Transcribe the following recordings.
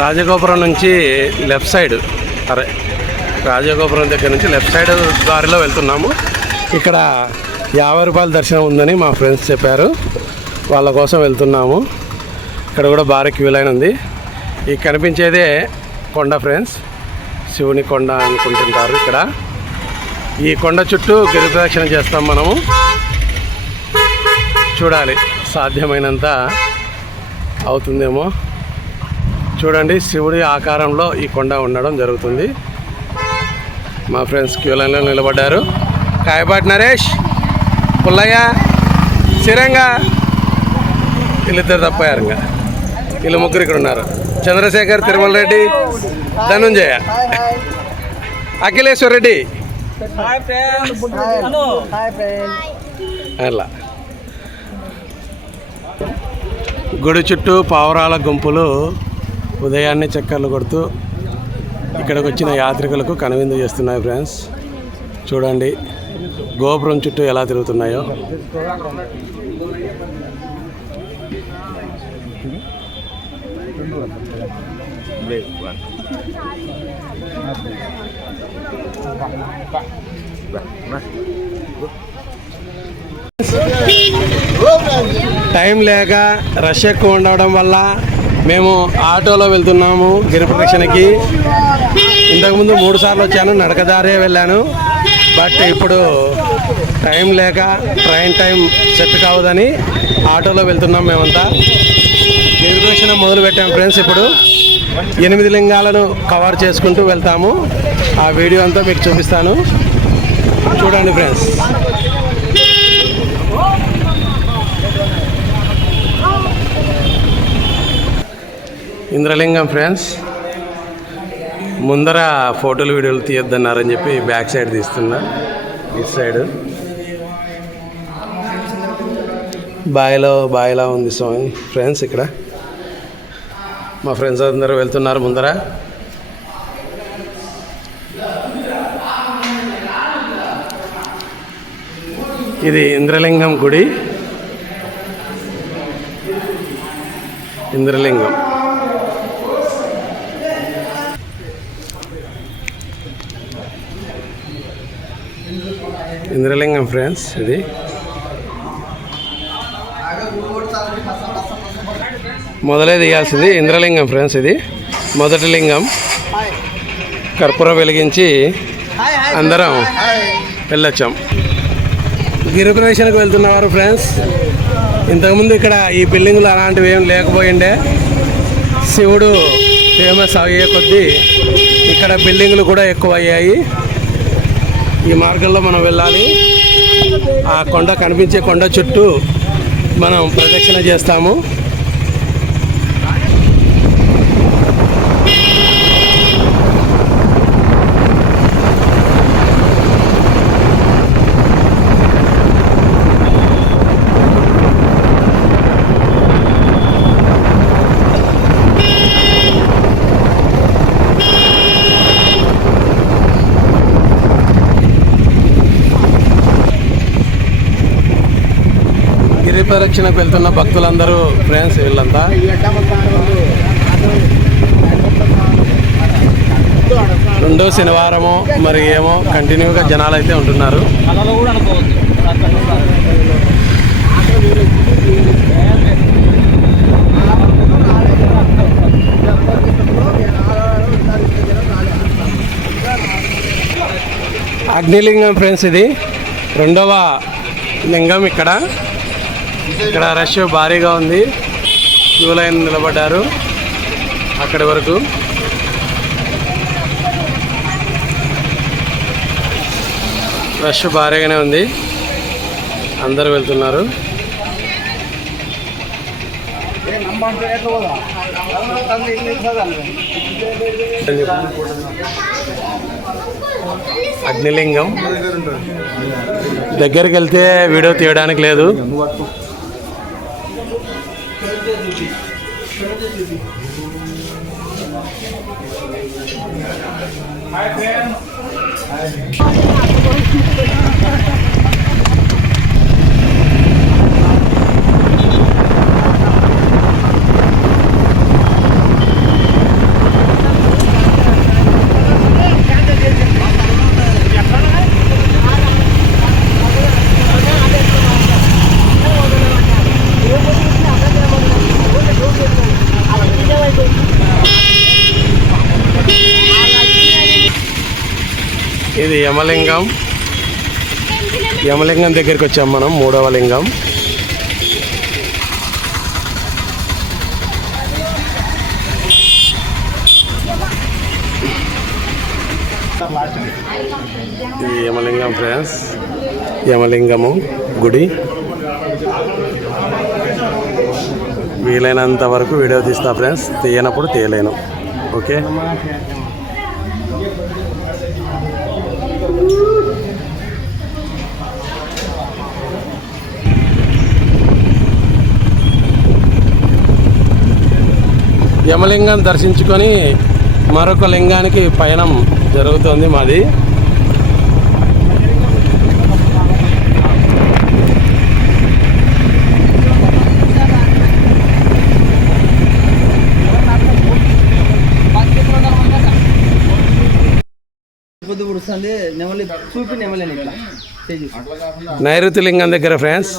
రాజగోపురం నుంచి left side అరే రాజగోపురం దగ్గర నుంచి లెఫ్ట్ సైడ్ దారిలో వెళ్తున్నాము. ఇక్కడ యాభై రూపాయల దర్శనం ఉందని మా ఫ్రెండ్స్ చెప్పారు. వాళ్ళ కోసం వెళ్తున్నాము. ఇక్కడ కూడా భారీ క్యూ లైన్ ఉంది. ఈ కనిపించేదే కొండ ఫ్రెండ్స్. శివుని కొండ అనుకుంటుంటారు ఇక్కడ. ఈ కొండ చుట్టూ గిరిప్రదక్షిణ చేస్తాం మనము. చూడాలి సాధ్యమైనంత అవుతుందేమో. చూడండి శివుడి ఆకారంలో ఈ కొండ ఉండడం జరుగుతుంది. మా ఫ్రెండ్స్ క్యూ లైన్లో నిలబడ్డారు. కాయపాటి నరేష్ పుల్లయ్య స్థిరంగా వీళ్ళిద్దరు తప్పయ్యారు ఇంకా వీళ్ళు ముగ్గురు ఇక్కడ ఉన్నారు. చంద్రశేఖర్ తిరుమల రెడ్డి ధనుంజయ. అఖిలేశ్వర్ రెడ్డి. అలా. గుడి చుట్టూ పావురాల గుంపులు ఉదయాన్నే చక్కర్లు కొడుతూ ఇక్కడికి వచ్చిన యాత్రికులకు కనువిందు చేస్తున్నాయి ఫ్రెండ్స్. చూడండి గోపురం చుట్టూ ఎలా తిరుగుతున్నాయో. టైం లేక రష్ ఎక్కువ ఉండడం వల్ల మేము ఆటోలో వెళ్తున్నాము గిరి ప్రదక్షిణకి. ఇంతకుముందు మూడు సార్లు వచ్చాను నడకదారే వెళ్ళాను. బట్ ఇప్పుడు టైం లేక ట్రైన్ టైం సెట్ కావదని ఆటోలో వెళ్తున్నాం మేమంతా. గిరి ప్రదక్షిణ మొదలు పెట్టాము ఫ్రెండ్స్ ఇప్పుడు. ఎనిమిది లింగాలను కవర్ చేసుకుంటూ వెళ్తాము. ఆ వీడియో అంతా మీకు చూపిస్తాను. చూడండి ఫ్రెండ్స్. ఇంద్రలింగం ఫ్రెండ్స్ ముందర ఫోటోలు వీడియోలు తీయొద్దన్నారని చెప్పి బ్యాక్ సైడ్ తీస్తున్నా ఇటు సైడ్. బాయిలో బాయిలా ఉంది స్వామి ఫ్రెండ్స్ ఇక్కడ. మా ఫ్రెండ్స్ అందరూ వెళ్తున్నారు ముందర. ఇది ఇంద్రలింగం గుడి. ఇంద్రలింగం. ఇంద్రలింగం ఫ్రెండ్స్ ఇది. మొదలై దిగాల్సింది ఇంద్రలింగం ఫ్రెండ్స్ ఇది. మొదటి లింగం. కర్పూరం వెలిగించి అందరం వెళ్ళొచ్చాం. గిరి ప్రదక్షిణకు వెళ్తున్నవారు ఫ్రెండ్స్. ఇంతకుముందు ఇక్కడ ఈ బిల్డింగులు అలాంటివి ఏం లేకపోయిండే. శివుడు ఫేమస్ అయ్యే కొద్దీ ఇక్కడ బిల్డింగ్లు కూడా ఎక్కువ అయ్యాయి ఈ మార్గంలో మనం వెళ్ళాలి. ఆ కొండ కనిపించే కొండ చుట్టూ మనం ప్రదక్షిణ చేస్తాము. గిరి వెళ్తున్న భక్తులందరూ ఫ్రెండ్స్ వీళ్ళంతా. రెండో శనివారము మరి ఏమో కంటిన్యూగా జనాలు అయితే ఉంటున్నారు. అగ్నిలింగం ఫ్రెండ్స్ ఇది. రెండవ లింగం ఇక్కడ. ఇక్కడ రష్ భారీగా ఉంది. క్యూ లైన్ నిలబడ్డారు. అక్కడి వరకు. రష్ భారీగానే ఉంది. అందరు వెళ్తున్నారు. అగ్నిలింగం. దగ్గరికి వెళ్తే వీడియో తీయడానికి లేదు. Hi, Ben. Hi. యమలింగం. యమలింగం దగ్గరికి వచ్చాం మనం మూడవ లింగం. ఇది యమలింగం ఫ్రెండ్స్ యమలింగము గుడి. వీలైనంత వరకు వీడియో తీస్తా ఫ్రెండ్స్ తీయనప్పుడు తీయలేను. ఓకే? యమలింగం దర్శించుకొని మరొక లింగానికి పయనం జరుగుతుంది మాది. నైరుతి లింగం దగ్గర ఫ్రెండ్స్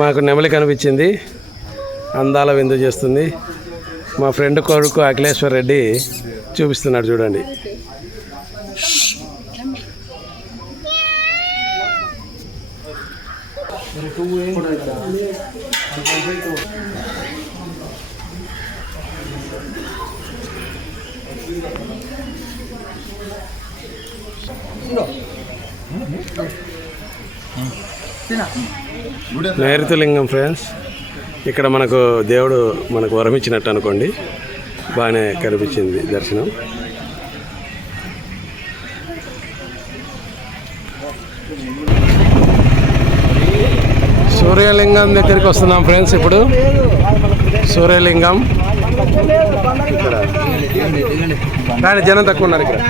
మాకు నెమలి కనిపించింది. అందాల విందు చేస్తుంది. మా ఫ్రెండ్ కొడుకు అఖిలేశ్వర్ రెడ్డి చూపిస్తున్నాడు చూడండి. నైరుతి లింగం ఫ్రెండ్స్. ఇక్కడ మనకు దేవుడు మనకు వరం ఇచ్చినట్టు అనుకోండి. బాగానే కనిపించింది దర్శనం. సూర్యలింగం దగ్గరికి వస్తున్నాం ఫ్రెండ్స్ ఇప్పుడు. సూర్యలింగం. ఇక్కడ జనం తక్కువ ఉన్నారు ఇక్కడ.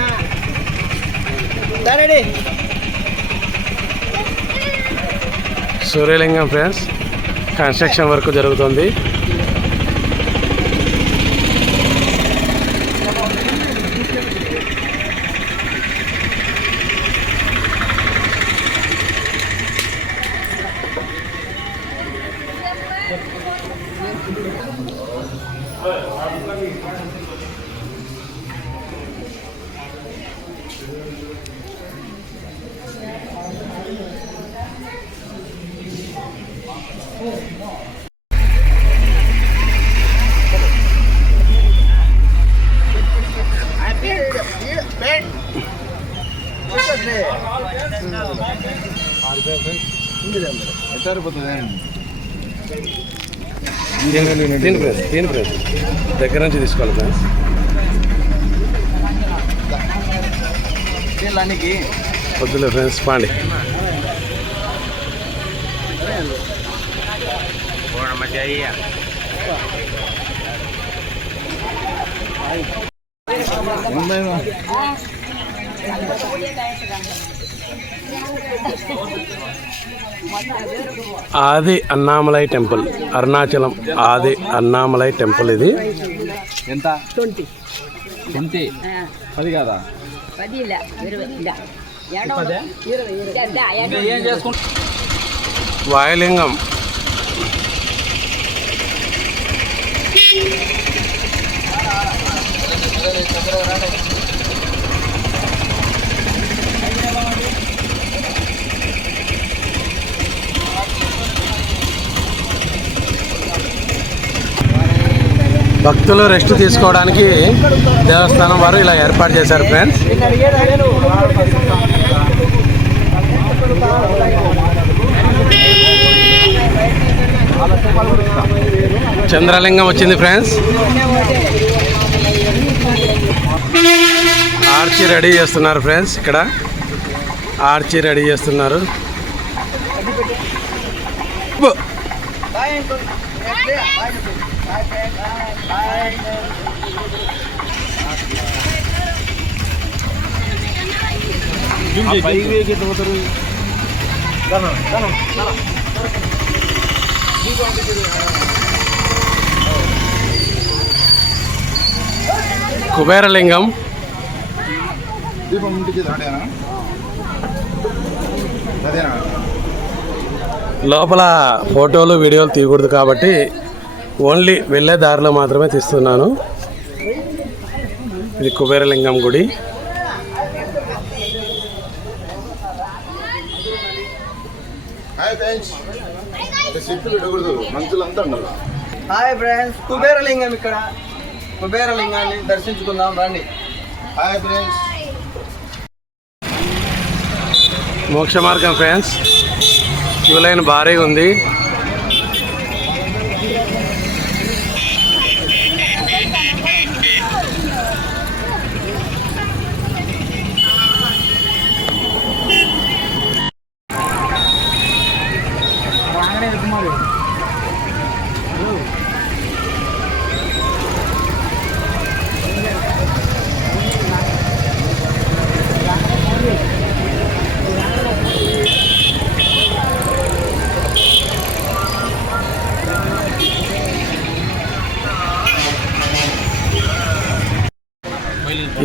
సూర్యలింగం ఫ్రెండ్స్. కన్స్ట్రక్షన్ వర్క్ జరుగుతుంది. దీని ఫ్రెండ్స్ దీని ఫ్రెండ్స్ దగ్గర నుంచి తీసుకోవాలి ఫ్రెండ్స్ వద్దులే ఫ్రెండ్స్ పాండి ఆది అన్నామలై టెంపుల్ అరుణాచలం ఆది అన్నామలై టెంపుల్ ఇది. ఎంత? పది కాదా? వాయులింగం. చంద్రరావు భక్తులు రెస్ట్ తీసుకోవడానికి దేవస్థానం వారు ఇలా ఏర్పాటు చేశారు ఫ్రెండ్స్ చంద్రలింగం వచ్చింది ఫ్రెండ్స్ ఆర్చి రెడీ చేస్తున్నారు ఫ్రెండ్స్ ఇక్కడ. ఆర్చి రెడీ చేస్తున్నారు. కుబేరలింగం. దీపం ఇంటికి దాడేనా అదేనా? లోపల ఫోటోలు వీడియోలు తీయకూడదు కాబట్టి ఓన్లీ వెళ్ళే దారిలో మాత్రమే తీస్తున్నాను. ఇది కుబేరలింగం గుడి. హాయ్ ఫ్రెండ్స్ కుబేరలింగం ఇక్కడ. కుబేరలింగాన్ని దర్శించుకుందాం. రండి. హాయ్ ఫ్రెండ్స్ మోక్ష మార్గం ఫ్రెండ్స్ క్యూ లైన్ భారీగా ఉంది.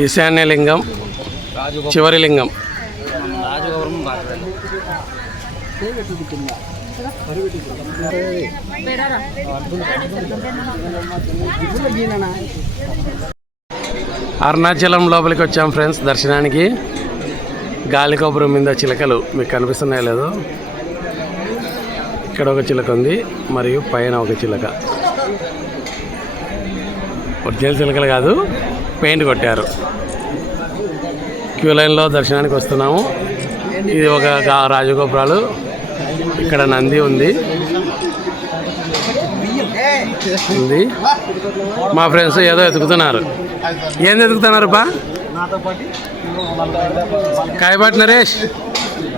ఈశాన్య లింగం చివరి లింగం అరుణాచలం లోపలికి వచ్చాం ఫ్రెండ్స్ దర్శనానికి. గాలిగోపురం మీద చిలకలు మీకు కనిపిస్తున్నాయో లేదో. ఇక్కడ ఒక చిలక ఉంది మరియు పైన ఒక చిలక. ఒరిజినల్ చిలకలు కాదు. పెయింట్ కొట్టారు. క్యూ లైన్లో దర్శనానికి వస్తున్నాము. ఇది ఒక రాజగోపురాలు. ఇక్కడ నంది ఉంది. ఉంది. మా ఫ్రెండ్స్ ఏదో ఎతుకుతున్నారు. ఏం ఎతుకుతున్నారు బా కాయబాటి నరేష్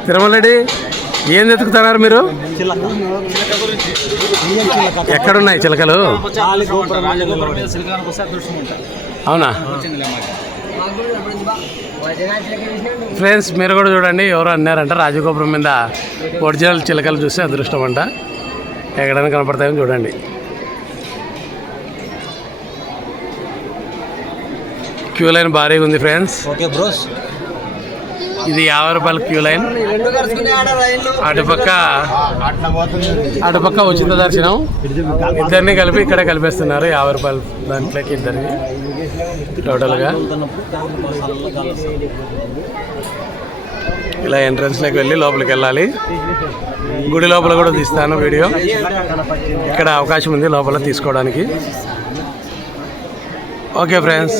తిరుమలడి ఏం వెతుకుతున్నారు మీరు? ఎక్కడున్నాయి చిలకలు? అవునా? ఫ్రెండ్స్ మీరు కూడా చూడండి ఎవరు అన్నారంట రాజగోపురం మీద ఒరిజినల్ చిలకలు చూస్తే అదృష్టం అంట. ఎక్కడైనా కనపడతాయని చూడండి. క్యూ లైన్ భారీగా ఉంది ఫ్రెండ్స్ ఓకే బ్రోస్ ఇది యాభై రూపాయల క్యూ లైన్. అటుపక్క అటుపక్క ఉచిత దర్శనం. ఇద్దరిని కలిపి ఇక్కడే కలిపేస్తున్నారు యాభై రూపాయలు దాంట్లోకి ఇద్దరిని. టోటల్గా ఇలా ఎంట్రన్స్లోకి వెళ్ళి లోపలికి వెళ్ళాలి. గుడి లోపల కూడా తీస్తాను వీడియో. ఇక్కడ అవకాశం ఉంది లోపల తీసుకోవడానికి. ఓకే ఫ్రెండ్స్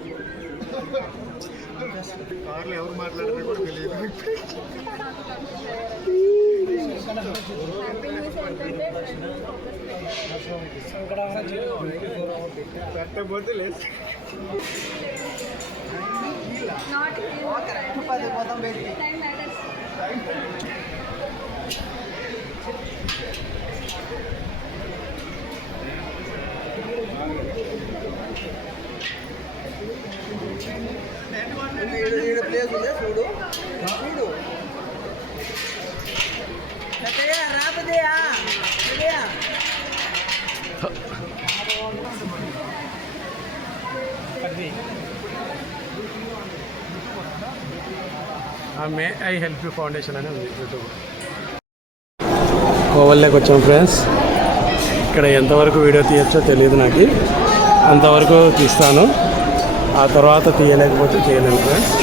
కార్లు ఎవరు మాట్లాడారో కూడా తెలియదు పెట్టబోతే లేదు మొత్తం పెట్టి ఈడ ఈడ ప్లేస్ ఉందా చూడు చూడు may I help you foundation అని ఉంది యూట్యూబ్. కోవల్లోకి వచ్చాం ఫ్రెండ్స్. ఇక్కడ ఎంతవరకు వీడియో తీయచ్చో తెలియదు నాకు. అంతవరకు తీస్తాను. ఆ తర్వాత తీయలేకపోతే చేయలేను ఫ్రెండ్స్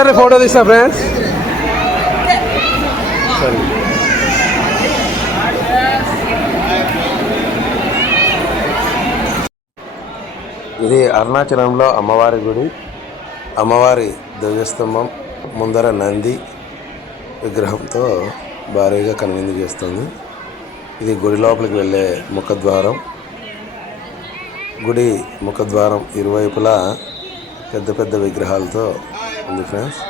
అందరిని ఫోటో తీస్తా ఫ్రెండ్స్ సరే. ఇది అరుణాచలంలో అమ్మవారి గుడి. అమ్మవారి ధ్వజస్తంభం ముందర నంది విగ్రహంతో భారీగా కనువిందు చేస్తుంది. ఇది గుడి లోపలికి వెళ్ళే ముఖద్వారం. గుడి ముఖద్వారం ఇరువైపులా పెద్ద పెద్ద విగ్రహాలతో ఉంది ఫ్రెండ్స్